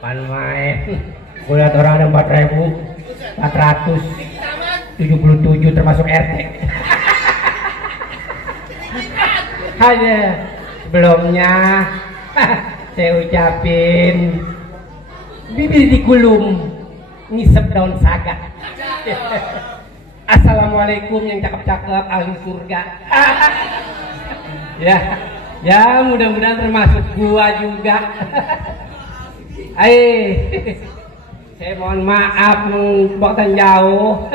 Pan main. Gue lihat orang ada 4.477 termasuk RT. Hanya sebelumnya saya ucapin bibir dikulum ngisep daun saga. Assalamualaikum yang cakep-cakep ahli surga. Ya mudah-mudahan termasuk gua juga. Saya mohon maaf membuatkan jauh.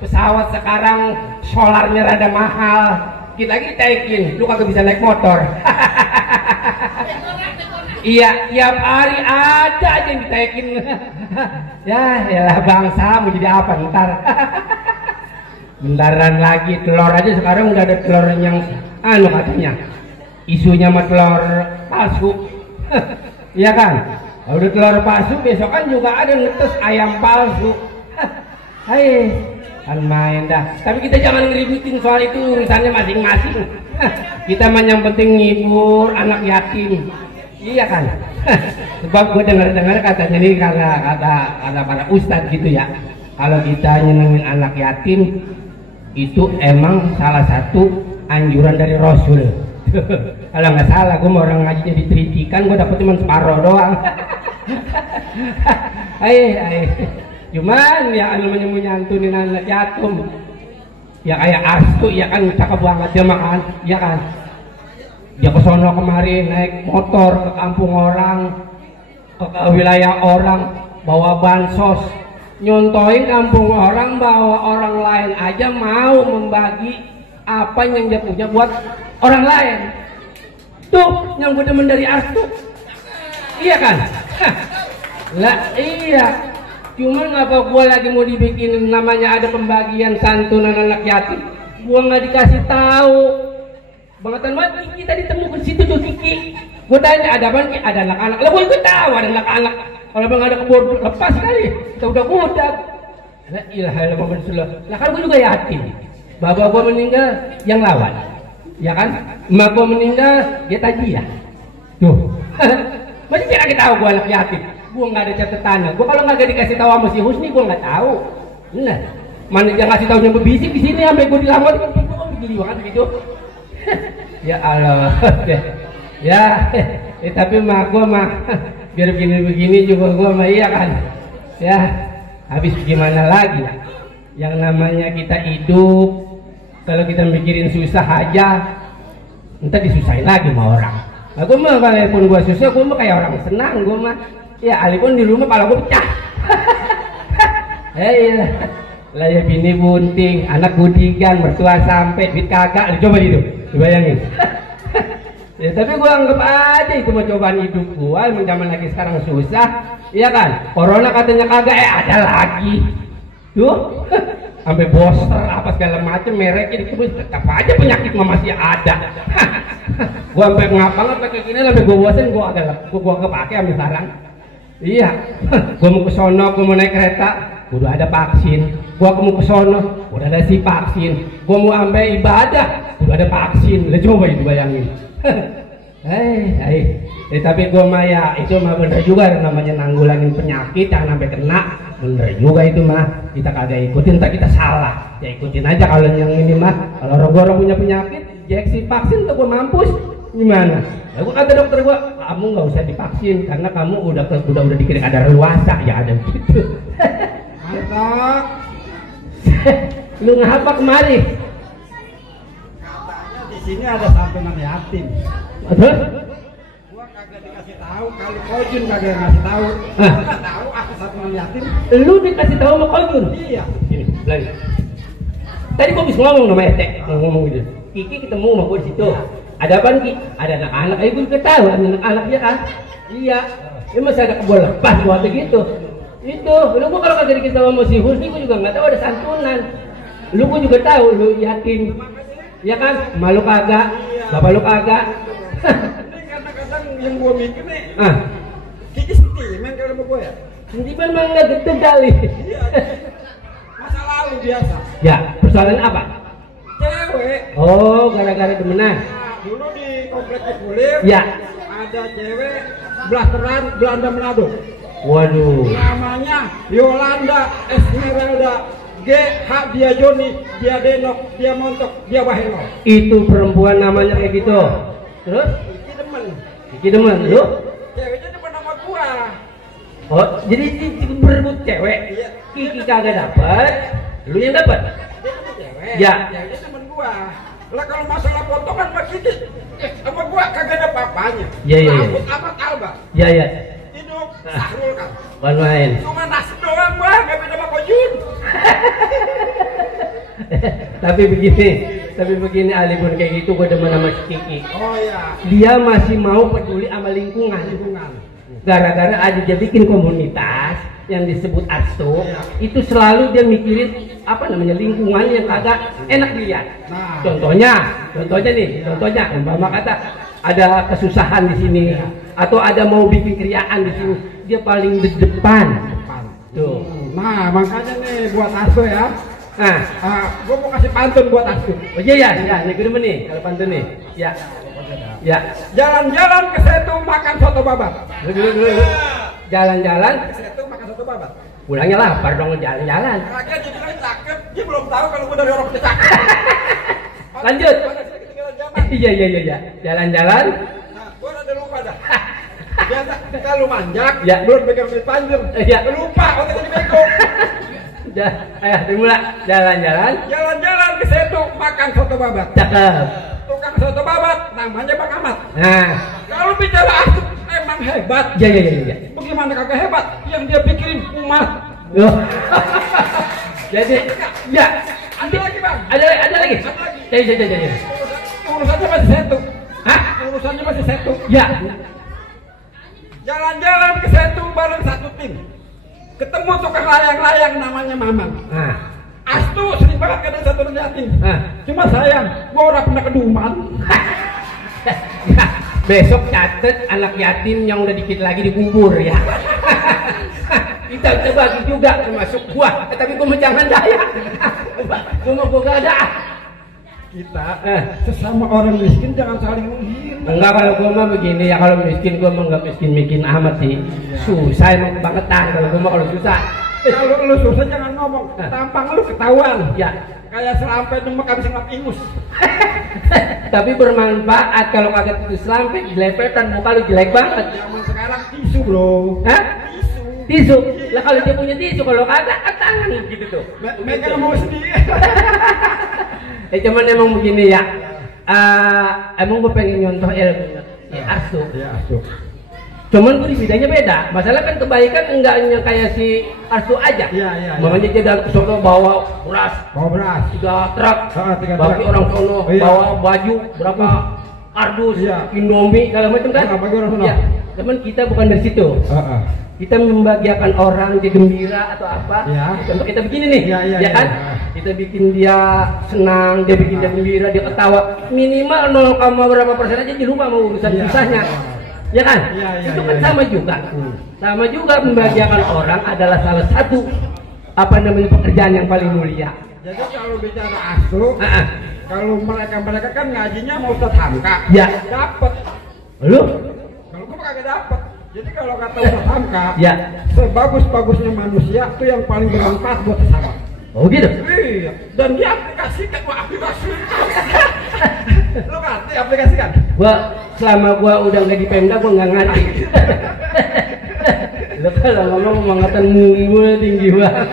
Pesawat sekarang solarnya rada mahal. Kita lagi taikin, lu kagak bisa naik motor. Iya, tiap hari ada aja yang ditaikin. Yalah bangsa mau jadi apa ntar. Bentaran lagi telur aja sekarang udah ada telur yang katanya isunya mah telur palsu. Iya kan? Kalau udah telur palsu besok kan juga ada ngetes ayam palsu. Kan main dah. Tapi kita jangan ngeributin soal itu, urusannya masing-masing. Kita mah yang penting ngibur anak yatim. Iya kan? Sebab gue dengar katanya nih kata para ustadz gitu ya. Kalau kita nyenengin anak yatim itu emang salah satu anjuran dari Rasul. Kalau nggak salah, gue mau orang ngaji jadi tritikan, gue dapet cuma separuh doang. Cuman ya namanya nyantunin anak yatim ya kayak Arstu ya kan, cakep banget dia makan ya kan, dia kesono kemari naik motor ke kampung orang, ke wilayah orang, bawa bansos, nyontoin kampung orang, bawa orang lain aja mau membagi apa yang dia punya buat orang lain. Tuh yang gue demen dari Arstu, iya kan? Lah iya. Cuman apa gua lagi mau dibikin namanya ada pembagian santunan anak yatim, gua nggak dikasih tahu. Bangetan banget Kiki tadi temu ke situ tuh Kiki. Gua tanya ada apa Kiki? Ada anak-anak. Lah gua ikut tahu ada anak-anak. Kalau bang ada kebun lepas kali. Kita udah budak. La ilaha illallah. Lah kan gua juga yatim. Bapak gua meninggal yang lawan. Ya kan? Emak gua meninggal dia tajiyah. Tuh. Masih jangan tahu gua anak yatim. Gue nggak ada catatannya. Gue kalau nggak dikasih tahu sama si Husni, gue nggak tahu. Nah, mana dia ngasih tahunya berbisik di sini sampai gue dilamar gue geli banget gitu. Ya Allah. Tapi mah gue mah biar begini juga gue mah iya kan. Ya, habis gimana lagi ya? Yang namanya kita hidup, kalau kita mikirin susah aja, ntar disusahin lagi sama orang. Nah, gue mah walaupun gue susah, gue mah kayak orang senang gue mah. Ya, alipun di rumah kalau gue pecah. Lah ya bini bunting, anak budigan, mertua sampai, duit kagak, coba gitu, bayangin. Ya tapi gue anggap aja itu mau cobaan hidup gue, zaman lagi sekarang susah, iya kan? Corona katanya kagak, ada lagi. Tuh, sampai booster apa segala macem mereknya itu tetap aja penyakit mah masih ada. Gue sampai ngap banget pakai gini, sampai gue bosen, gue kepake sampai sekarang. Iya, gue mau ke sono, gue mau naik kereta, udah ada vaksin. Gue mau ke sono, udah ada si vaksin. Gue mau ambil ibadah, udah ada vaksin. Lah coba itu bayangin. Tapi gue mah ya itu mah bener juga namanya nanggulangin penyakit jangan sampai kena. Bener juga itu mah, kita kagak ikutin, tak kita salah. Ya ikutin aja kalau yang ini mah. Kalau orang punya penyakit, injeksi vaksin tuh gue mampus. Gimana? Ya gue kata dokter gue, kamu nggak usah divaksin karena kamu udah dikira kadar luasa ya ada gitu. Mantap. Lu ngapa kemari? Katanya di sini ada santunan yatim. Betul? Gua kagak dikasih tahu, kali Kojun kagak ngasih tahu. Nggak tahu aku santunan yatim. Lu dikasih tahu sama Kojun? Iya. Sini, lagi. Tadi gua bisa ngomong sama Ete, ngomong gitu. Kiki ketemu sama gua di situ. Ada apa Ki? Ada anak-anak, gue juga tahu anak-anak dia kan? Iya. Ini masih ada kebun lepas buat gitu. Itu, lu gua kalau kagak dikasih tahu sama si Husni, gua juga nggak tahu ada santunan. Lu gua juga tahu lu yatim. Ya kan? Malu kagak, bapak lu kagak. Ini kadang-kadang yang gua mikir nih. Kiki sentimen kalau sama gua ya. Sentimen mah nggak gitu kali. Iya. Masa lalu biasa. Ya, persoalan apa? Cewek. Oh, gara-gara demenan. Dulu di komplek Kulit ya ada cewek blasteran Belanda Manado. Waduh. Namanya Yolanda Esmeralda G. H. Dia Joni, dia Denok, dia Montok, dia Waheno. Itu perempuan namanya kayak gitu. Terus? Iki demen. Iki demen, lu? Ceweknya demen sama gua. Oh, jadi berebut cewek. Iya. Kiki kagak dapat, lu yang dapat. Dia demen cewek. Ya. Ceweknya demen gua. Lah kalau masalah potongan mah Kiki sama gua kagak ada apa-apanya. Iya, iya, iya. Rambut amat alba. Ya ya. Hidup Sahrul kan. Bukan main. Cuma nasib doang gua, nggak beda sama Kojun. tapi begini Ali pun kayak gitu gue demen sama si Kiki. Oh iya. Dia masih mau peduli sama lingkungan. Gara-gara ada dia bikin komunitas yang disebut Arsto, Iya. itu selalu dia mikirin apa namanya lingkungan yang kagak enak dilihat. Nah. Contohnya umpama kata ada kesusahan di sini atau ada mau bikin kriaan di sini, dia paling di depan. Tuh. Nah, makanya nih buat Asu ya. Nah, Gua mau kasih pantun buat Asu. oh iya ya, nih gue demen nih kalau pantun nih. Ya. Ya. Jalan-jalan ke Setu makan soto babat. Dulu. Jalan-jalan, Ke Setu makan soto babat. pulangnya lapar dong jalan-jalan. Kakek dia bilang cakep, dia belum tahu kalau gua dari orang cakep. Lanjut. Pada sini ketinggalan zaman. Iya. Jalan-jalan. Nah, gua udah lupa dah. Biasa kalau manjak, Ya. belum pegang duit panjer. Ya. Lupa, otak jadi bego. Dimulai jalan-jalan. Jalan-jalan ke Setu makan soto babat. Cakep. Tukang soto babat namanya Bang Ahmad. Nah, Kalau bicara Asu emang hebat. iya. Bagaimana kagak hebat? Yang dia pikirin umat. Loh. Jadi, ya. Ada lagi bang. Ada lagi. Ada lagi. Ya. Urusannya masih Setu. Hah? Urusannya masih Setu. Ya. Jalan-jalan ke Setu bareng satu tim. Ketemu tukang layang-layang namanya Mamang. Nah. Astu sering banget kadang satu yatim. Nah. Cuma sayang, gua udah pernah keduman. Ya, besok catet anak yatim yang udah dikit lagi dikubur ya. Kita bagi juga termasuk gua, tapi gua mau jangan daya. Gua gak ada. Kita sesama orang miskin jangan saling menghina. Enggak, kalau gua mah begini ya, kalau miskin gua mah enggak miskin amat sih. Susah emang kebangetan kalau gua mah kalau susah. Kalau lu susah jangan ngomong, tampang lu ketahuan. Ya. Kayak selampet demek habis ngap ingus. Tapi bermanfaat kalau kagak itu selampet, jelepetan muka lu jelek banget. Zaman sekarang tisu bro. Hah? Tisu. Tisu. Lah kalau dia punya tisu, kalau kagak tangan gitu tuh. Mereka mau sendiri. Cuman emang begini ya. Emang gue pengen nyontoh ilmu Arsu. Ya, Asu. Cuman gue di bidangnya beda. Masalah kan kebaikan enggak yang kayak si Arsu aja. Iya. Makanya dia dari sono bawa beras Bawa beras. 3 truk. 3 Bagi truk. orang sono Iya. bawa baju berapa kardus, Iya. Indomie segala macam kan. Iya, bagi orang sono. Ya. Cuman kita bukan dari situ. Kita membahagiakan orang dia gembira atau apa. Ya. Contoh kita begini nih, Iya, ya kan? iya. Kita bikin dia senang, dia bikin dia gembira, dia ketawa. Minimal 0, berapa persen aja di rumah mau urusan Iya. susahnya. Ya kan? Iya, Itu kan iya. sama juga. Sama juga membahagiakan orang adalah salah satu apa namanya pekerjaan yang paling mulia. Jadi kalau bicara Asu, kalau mereka kan ngajinya mau Ustaz Hamka. Ya. Dapat. Lu? Kalau gua kagak dapat. Jadi kalau kata Ustaz Hamka, Ya. sebagus-bagusnya manusia itu yang paling bermanfaat buat sesama. Oh gitu. Iya. Dan dia aplikasikan, Lu ngerti aplikasikan? Gua selama gua udah nggak di Pemda gua nggak ngerti. Lu kalau ngomong mengatakan mumbul tinggi banget.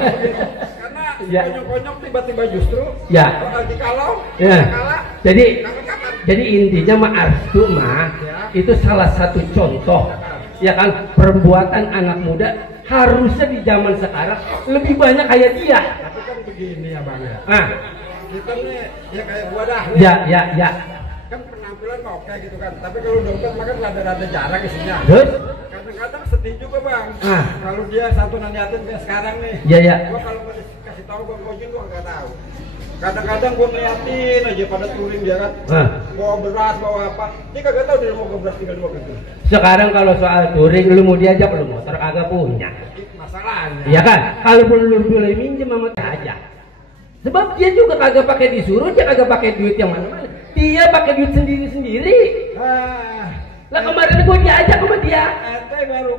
Karena Ya. konyol-konyol tiba-tiba justru Ya. lagi kalau Ya. kalah, Jadi kapan? jadi intinya mah Arstu mah Ya. itu salah satu contoh ya kan perbuatan anak muda harusnya di zaman sekarang lebih banyak kayak dia. Tapi kan begini ya bang ya. Ah, Kita nih ya kayak gua dah. nih. ya. Kan penampilan mah oke gitu kan. Tapi kalau dompet mah kan rada-rada jarang isinya. Terus? Kadang-kadang sedih juga bang. Ah. Kalau dia santunan yatim kayak sekarang nih. Ya. Gua kalau mau dikasih tahu bang Kojun gua nggak tahu. Kadang-kadang gua ngeliatin aja pada touring dia kan. Ah. Bawa beras, bawa apa. Dia kagak tahu dia mau beras tinggal dua gitu. Sekarang kalau soal touring lu mau diajak lu motor kagak punya. Masalahnya. Iya kan? Kalau lu boleh minjem sama dia aja. Sebab dia juga kagak pakai disuruh, dia kagak pakai duit yang mana-mana. Dia pakai duit sendiri-sendiri. Lah kemarin gue diajak sama dia. Ente baru.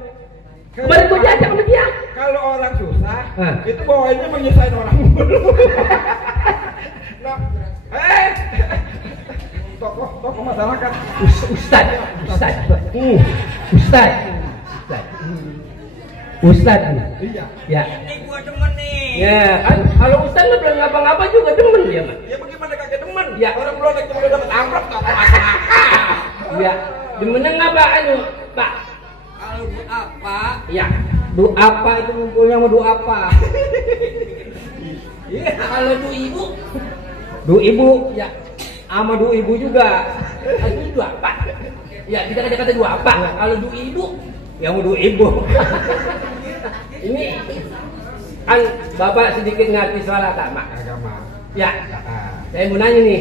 Kemarin gue diajak sama dia. Kalau orang susah, itu bawahnya menyusahin orang mulu. Nah, tokoh masyarakat. Ustad. Iya. Ya. Ini gua demen nih. Ya kan, kalau Ustad nggak bilang ngapa-ngapa juga demen dia mah. Ya bagaimana kagak demen? Ya. Orang belum udah dapat amplop tokoh masyarakat. Ya, demennya ngapa anu, Pak? Kalau bu apa? Ya. Du apa itu ngumpulnya mau du apa? Iya. Kalau bu ibu, Du ibu, Ya. sama du ibu juga. Itu dua apa? Ya, kita kata dua apa? Kalau du ibu, Yang mau du ibu. ini kan Bapak sedikit ngerti soal agama. Agama. Ya, saya mau nanya nih.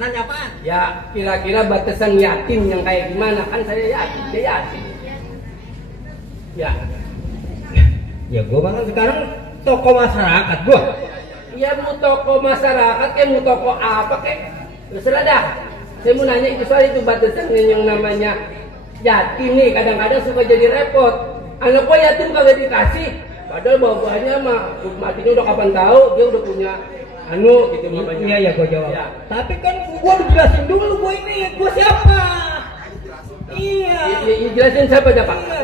nanya apaan? Ya, kira-kira batasan yatim yang kayak gimana? Kan saya yatim, dia yatim. Ya, Ya gua kan sekarang tokoh masyarakat gua. ya mau toko masyarakat, kayak mau toko apa kayak terserah dah. Saya mau nanya itu soal itu batasan yang namanya yatim nih. Kadang-kadang suka jadi repot. Anak gua yatim kagak dikasih, padahal bawa-bawanya mah matinya udah kapan tahu dia udah punya anu gitu namanya. Iya ya gua jawab. Ya. Tapi kan gua udah jelasin dulu gua ini, gua siapa? Iya. Jelasin siapa dah Pak? Iya.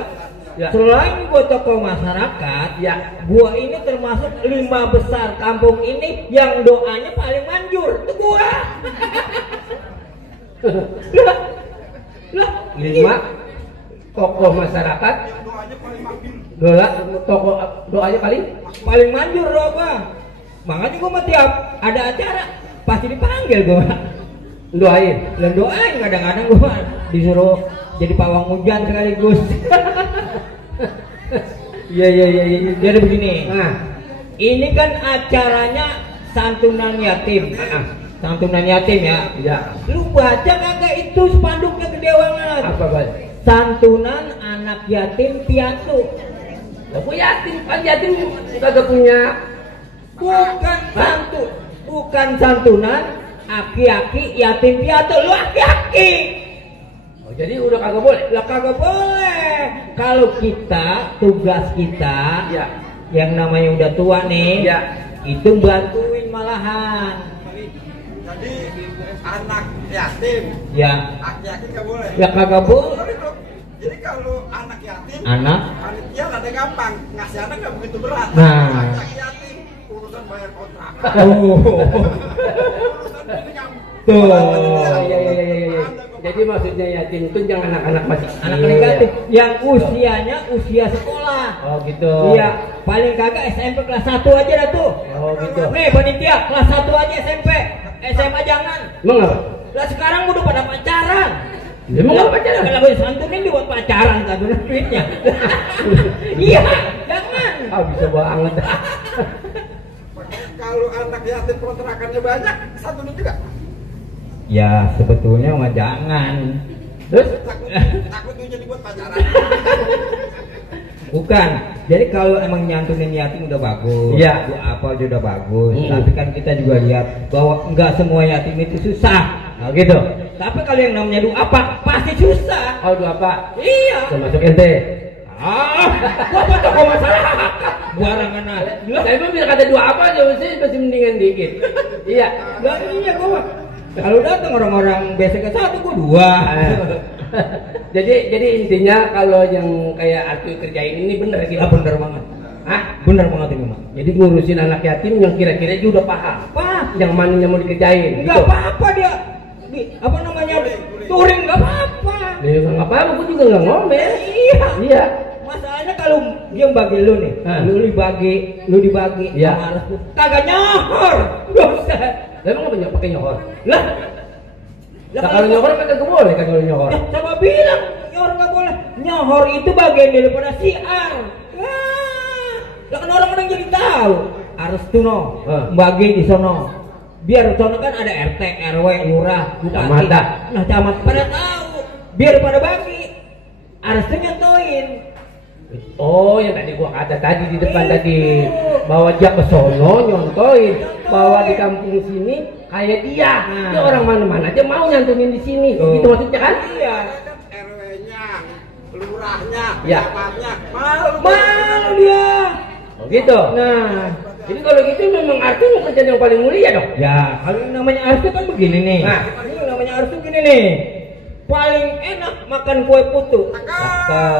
Ya. Selain gua tokoh masyarakat, Ya. gua ini termasuk 5 besar kampung ini yang doanya paling manjur. Itu gua. Lah, 5 tokoh masyarakat. Doanya paling manjur doa gua. Makanya gua mah tiap ada acara pasti dipanggil gua. doain. Dan doain kadang-kadang gua disuruh jadi pawang hujan sekaligus. Iya. Jadi begini. Nah, Ini kan acaranya santunan yatim. Santunan yatim ya. ya. Lu baca kagak itu spanduknya gede banget. Apa Pak? Santunan anak yatim piatu. Aku yatim, kan yatim kagak punya. Bukan santunan aki-aki yatim piatu. Lu aki-aki. Oh, jadi udah kagak boleh. Lah kagak boleh. Kalau kita, tugas kita, Ya. yang namanya udah tua nih, Ya. itu bantuin malahan. Jadi anak yatim, Ya, aki-aki nggak boleh. ya kagak boleh. Sorry, bro. Jadi kalau anak yatim, Anak, panitia ada gampang, ngasih anak nggak begitu berat. Nah. Aki yatim, urusan bayar kontrak. Urusan pinjam. Tuh. Iya. Jadi maksudnya yatim itu jangan anak-anak masih kecil. Anak negatif yang usianya usia sekolah. Oh gitu. Iya, paling kagak SMP kelas 1 aja dah tuh. Oh gitu. Nih panitia kelas 1 aja SMP, SMA jangan. Emang apa? Lah sekarang udah pada pacaran. Emang apa pacaran? Kalau santunin dibuat pacaran santunan duitnya. Iya, jangan. Ah bisa banget. Kalau anak yatim kontrakannya banyak, satu juga. Ya sebetulnya mah jangan. Terus? Takut duitnya dibuat pacaran. Bukan. Jadi kalau emang nyantunin yatim udah bagus. Iya. Doa apa aja udah bagus. Tapi kan kita juga lihat bahwa enggak semua yatim itu susah. Oh gitu. Tapi kalau yang namanya doa apa pasti susah. Oh dua apa? Iya. Termasuk ente. Gua apa tokoh masyarakat? Barangan aja. Saya pun bilang kata dua apa aja masih mendingan dikit. Iya. Lah iya gua. Kalau datang orang-orang biasa ke 1 gua 2. jadi intinya kalau yang kayak aku kerjain ini bener gitu. Bener banget. Hah? Bener banget ini mah. Jadi ngurusin anak yatim yang kira-kira juga udah paham. Yang mananya mau dikerjain. Enggak apa-apa dia. Apa namanya? Touring enggak apa-apa. Ya nggak apa-apa, aku juga nggak ngomel. Iya. Masalahnya kalau dia bagi lu nih, lu dibagi, Iya. malas lu. Kagak nyohor. Dosa. Lah emang nggak pakai nyohor? Lah. Lah kalau nyohor kan nggak boleh kan kalau nyohor. Ya, sama bilang nyohor nggak boleh. Nyohor itu bagian daripada siar. Lah kan orang-orang jadi tahu. Harus tuno, bagi di sono. Biar sono kan ada RT, RW, lurah, bupati. Nah, camat pada tahu. Biar pada bagi. Harus nyentuhin. Oh, yang tadi gua kata tadi di depan tadi bawa dia ke sono nyontoin, bawa di kampung sini kayak dia. Dia orang mana-mana aja mau nyantumin di sini. Gitu maksudnya kan? Iya. RW lurahnya, Ya. camatnya, malu. Malu dia. Oh gitu. Nah, Jadi kalau gitu memang arti pekerjaan yang paling mulia dong. ya kalau yang namanya arsu kan begini nih. Nah. Ini yang namanya arsu gini nih. Paling enak makan kue putu.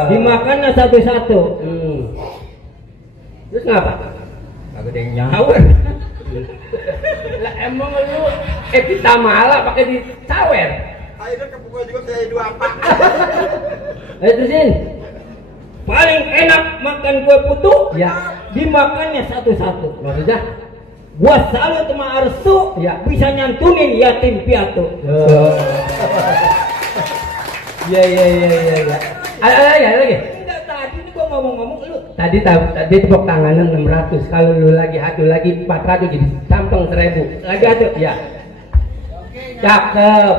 Dimakannya satu-satu. Terus ngapa? Kagak ada yang nyawer. Lah emang lu kita malah pakai dicawer. Akhirnya kebuka juga saya dua apa? Terusin. Paling enak makan kue putu. Ya. Dimakannya satu-satu. Maksudnya? Gua salut sama arsu. Ya. Bisa nyantunin yatim piatu. Iya. Ada lagi. Enggak, tadi nih gua ngomong-ngomong lu. Tadi tepuk tanganan 600. Kalau lu lagi adu lagi 400 jadi sampeng 1000. Lagi adu. Ya. Cakep.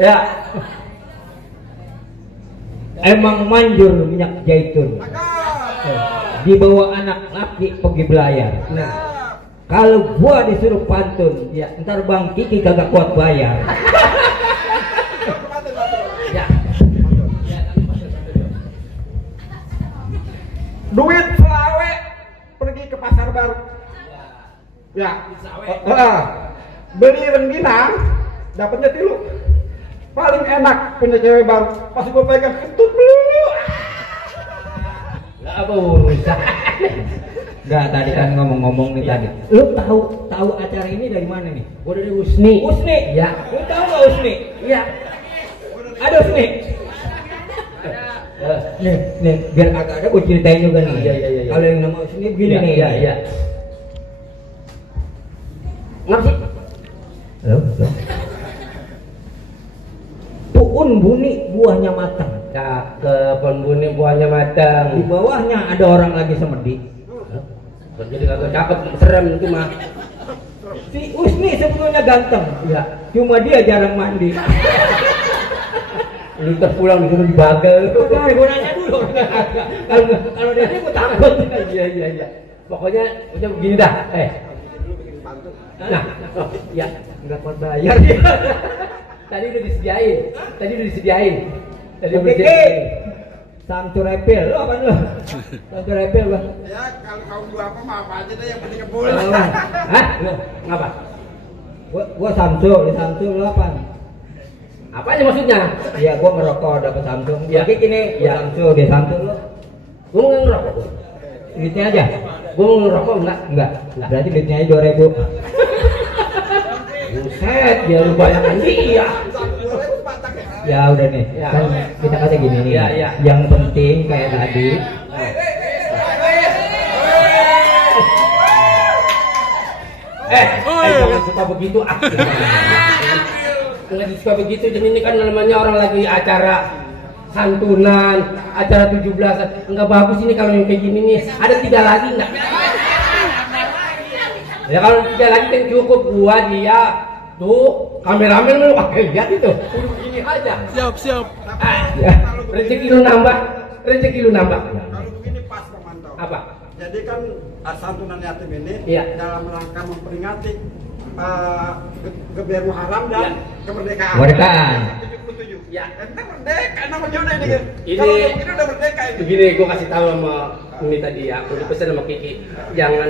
Ya. Emang manjur minyak zaitun. Dibawa anak laki pergi belayar. Nah, Kalau gua disuruh pantun, ya ntar Bang Kiki kagak kuat bayar. ya. Duit selawe pergi ke pasar baru. Ya. Beli rengginang, dapatnya tilu. Paling enak punya cewek baru. Pas gue pegang kentut dulu. Lah apa urusan? Enggak, tadi kan ngomong-ngomong nih tadi. Lu tahu acara ini dari mana nih? Gua dari Usni. Usni. Ya. Lu tahu nggak Usni? Iya. Ada Usni. Nih, biar agak ada gue ceritain juga nih. Iya. Kalau yang nama Usni begini nih. Iya. Ngapa sih? Puun buni buahnya matang. Cakep, pembuni buahnya matang. Di bawahnya ada orang lagi semedi. Jadi kagak cakep, serem itu mah. Si Usni sebetulnya ganteng. Iya. Cuma dia jarang mandi. Lu ntar pulang disuruh dibagel. Nah, gue nanya dulu. Kalau dia gue takut. Iya. Pokoknya udah begini dah. Nah, ya Nggak kuat bayar. tadi udah disediain. Tadi udah Oke, disediain. Samsu repel, lo apa lo? Samsu repel bang. Ya kalau kaum dua apa mah apa aja deh yang penting kebul. Hah? Ngapa? Gua Samsu, di Samsu lo apa? Apa aja maksudnya? Iya, gua ngerokok dapat Samsu. Ya. Oke gini, Ya. Samsu di Samsu lo. Gua mau ngerokok. Duitnya aja. Gua mau ngerokok enggak. Berarti duitnya aja 2.000. Buset, dia lu bayangkan dia. Ya udah nih, Ya. kan kita kata gini nih. Ya. Yang penting kayak tadi. Jangan suka begitu. Jangan suka begitu. Jadi ini kan namanya orang lagi acara santunan, acara 17-an. Enggak bagus ini kalau yang kayak gini nih. Ada 3 lagi enggak? Ya kalau 3 lagi kan cukup. Gua, dia, tuh kameramen lu lihat itu. Udah begini aja. Siap. Ya. Rezeki lu nambah. Kalau begini pas pemantau. Apa? Jadi kan santunan yatim ini Iya. dalam rangka memperingati kebiar Muharram dan Iya. kemerdekaan. Kemerdekaan. 77. Ya. Kita merdeka namanya udah ini. Ini- Kalau udah begini udah merdeka ini. Begini, gue kasih tahu sama ini tadi ya, aku pesan sama Kiki, jangan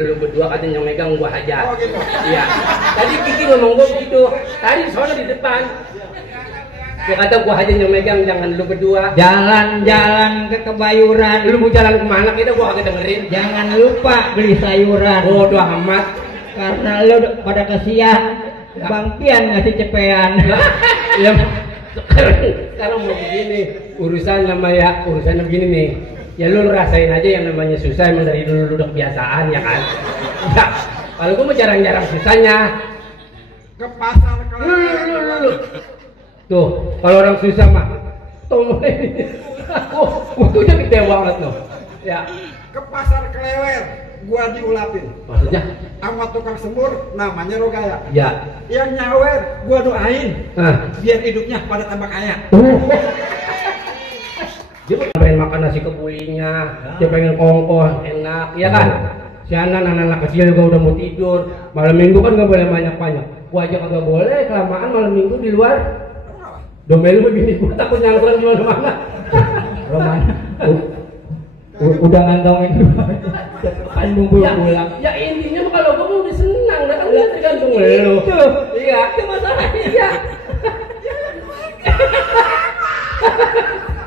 lu berdua katanya yang megang gua hajar. Oh, gitu. Iya. Tadi Kiki ngomong gua begitu. Tadi soalnya di depan. Gua kata gua hajar yang megang, jangan lu berdua. Jalan-jalan ke Kebayuran. Lu mau jalan kemana kita gua kagak dengerin. Jangan lupa beli sayuran. Bodoh amat. Karena lo pada kesian. Bang Pian ngasih cepean. Ya, sekarang mau begini, urusannya begini nih. Ya lu rasain aja yang namanya susah, emang dari dulu udah kebiasaan ya kan. Ya, kalau gua mah jarang-jarang susahnya. Ke pasar kalau Lu. Tuh, kalau orang susah mah tolong ini. Kutunya gede banget loh. Ya, ke pasar Klewer gua diulapin. maksudnya? Sama tukang semur namanya Rogaya. Ya. Yang nyawer gua doain Nah. biar hidupnya pada tambah kaya. Dia pengen makan nasi kebulinya, dia pengen kongkos, enak, ya kan? Si anak kecil juga udah mau tidur, malam minggu kan nggak boleh banyak-banyak. Gua aja kagak boleh kelamaan malam minggu di luar. Domel lu begini, gua takut nyangkut di mana-mana. Roman, udah ngantongin kan nunggu pulang. Ya intinya mah kalau gua mau udah senang, kan udah tergantung lu. Iya, Itu masalahnya. iya.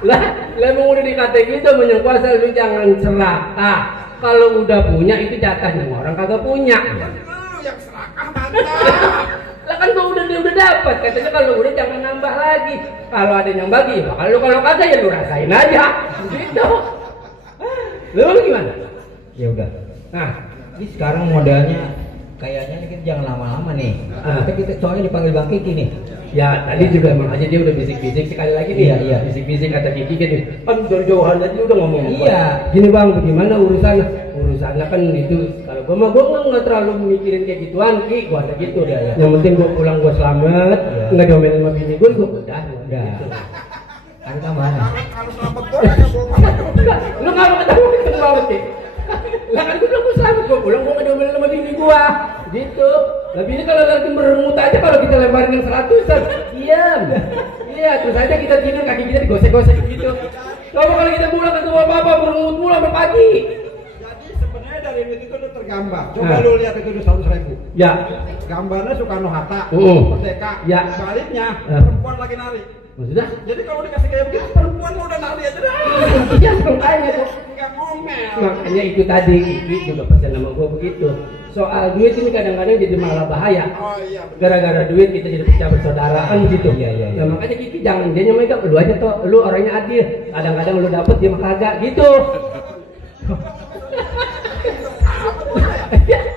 lah emang udah dikata gitu yang kuasa lu jangan serakah. Kalau udah punya itu jatahnya orang kagak punya. Lu yang serakah mantap. Lah kan gua dia udah dapat, katanya kalau udah jangan nambah lagi. Kalau ada yang bagi, kalau kagak ya lu rasain aja. Gitu. Lu gimana? Ya udah. Nah, Ini sekarang modelnya kayaknya nih kita jangan lama-lama nih. Kita soalnya dipanggil Bang Kiki nih. ya tadi juga emang aja dia udah bisik-bisik sekali lagi nih. Iya. Bisik-bisik kata Kiki gini. Kan dari jauhan aja udah ngomong. Iya. Gini Bang, bagaimana urusannya kan itu. Kalau gua nggak terlalu mikirin kayak gituan, Ki. Gua ada gitu. Iya. Yang penting gua pulang gua selamat, Iya. nggak diomelin sama bini gua udah. Udah. Anta mana? Kalau selamat gua nggak bawa. Lu nggak mau ketemu banget Ki. Lah kan gua bilang gua selamat, gua pulang gua nggak diomelin sama bini gua. Gitu. Tapi ini kalau lagi merengut aja kalau kita lemparin yang 100-an, diam. Iya, terus aja kita tidur kaki kita digosek-gosek gitu. Coba kalau kita pulang ketemu apa-apa merengut mulu sampai pagi. Jadi sebenarnya dari duit itu udah tergambar. Coba Nah. lu lihat itu udah 100.000. Ya. Gambarnya Soekarno Hatta, Merdeka. Ya. Baliknya Nah. perempuan lagi nari. Maksudnya? Jadi kalau dikasih kayak begitu perempuan lu udah nari aja dah. Iya, makanya tuh. Nggak ngomel. Makanya itu tadi Kiki juga pesan sama gua begitu. Soal duit ini kadang-kadang jadi malah bahaya. Oh iya. Betul. Gara-gara duit kita jadi pecah bersaudara kan gitu. Iya. Nah, makanya Kiki jangan dia nyamaikan lu aja toh, lu orangnya adil. Kadang-kadang lu dapet dia mah kagak gitu.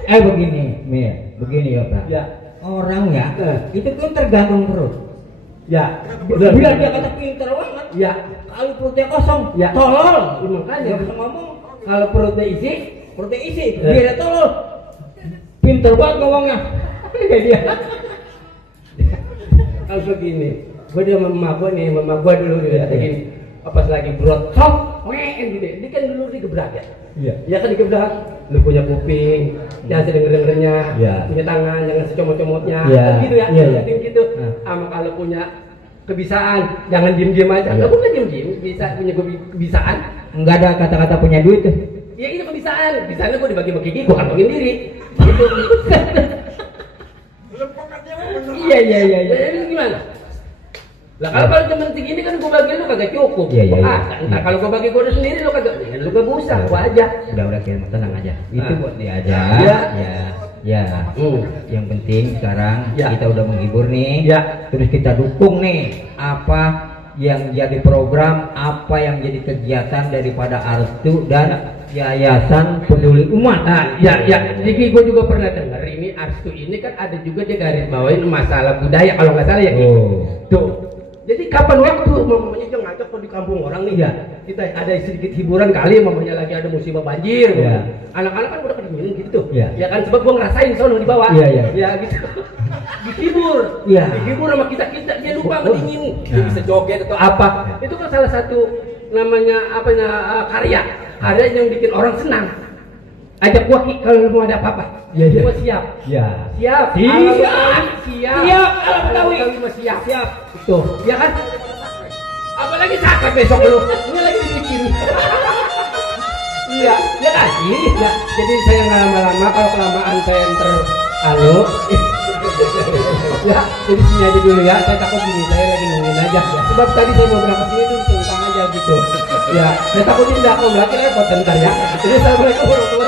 Begini, Mir. Begini ya, Pak. Ya. Orang ya, itu kan tergantung perut. Ya. Bila dia kata pinter banget, Ya. kalau perutnya kosong, Ya. tolol. Ya, makanya Nggak bisa ngomong, kalau perutnya isi, perutnya isi, Ya. dia tolol. Pinter banget ngomongnya. kayak dia. Kalau begini, gua dia mama gua nih, mama gua dulu dia kata gini, pas lagi berot, sok, gitu. Dia kan dulu digebrak ya. Iya. Ya kan digebrak, lu punya kuping, jangan sedenger-dengernya, Iya. punya tangan, jangan secomot-comotnya, Iya. kan gitu ya, Iya. penting gitu. Nah. Sama kalau punya kebisaan, jangan diem-diem aja. Iya. Enggak boleh diem-diem, bisa punya kebisaan. Enggak ada kata-kata punya duit tuh. Ya itu kebisaan, bisanya gua dibagi sama Kiki, gua kantongin diri. Gitu. Lempokatnya mah bener. Iya. Ya, ini gimana? Lah kalau cuma segini kan gua bagi lu kagak cukup. Iya. Entar kalau gua bagi gua sendiri lu kagak, lu kagak usah, gua aja. Udah Kirim, tenang aja. Itu Nah. buat dia aja. Iya. Ya. Hmm. Yang penting sekarang Ya. kita udah menghibur nih. Ya. Terus kita dukung nih apa yang jadi program, apa yang jadi kegiatan daripada Arstu dan Yayasan Peduli Umat. Nah, ya. Jadi gue juga pernah dengar ini Arstu ini kan ada juga dia garis bawain masalah budaya kalau nggak salah ya. Ki. Oh. Tuh. Jadi kapan waktu mamanya dia ngajak kalau di kampung orang nih ya. Kita ada sedikit hiburan kali mamanya lagi ada musibah banjir. Ya. Anak-anak kan udah kedingin gitu. Ya. Ya kan sebab gua ngerasain sono di bawah. Iya. Ya gitu. Dihibur. Iya. Dihibur sama kita dia lupa Oh. ngedingin. Dia Nah. bisa joget atau apa. Itu kan salah satu namanya karya yang bikin orang senang. Ajak gua Ki kalau lu mau ada apa-apa. Iya. Gua siap. Ya. Siap. Siap. Siap. Alam Betawi mah siap. Siap. Tuh, ya kan? Apalagi cakep besok lu. Ini lagi dibikin. Iya, ya kan? Iya. Jadi saya nggak lama-lama, kalau kelamaan saya enter halo. Ya, jadi sini aja dulu ya. Saya takut gini, saya lagi nungguin aja. Sebab tadi saya mau berangkat sini tuh tentang aja gitu. Ya, saya takutin nggak mau berarti repot ntar ya. Jadi assalamualaikum warahmatullahi